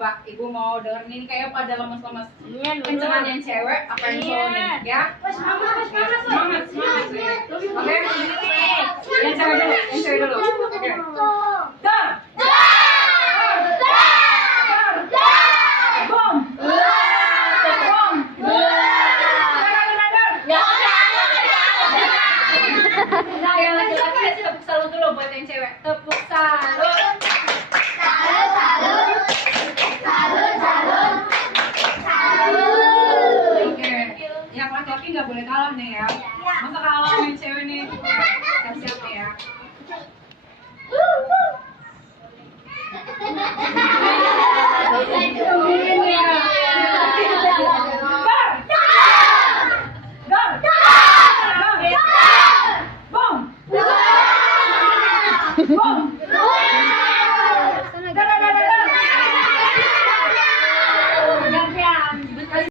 Coba ibu mau denger ini kayak pada lemes-lemes. Iya, Kencengan yang cewek apa yang cowok nih? Ya. Semangat. Oke, yang cewek dulu. Oke. Dor. Bom. Nah, yang laki-laki tepuk salut dulu buat yang cewek. Tepuk salut.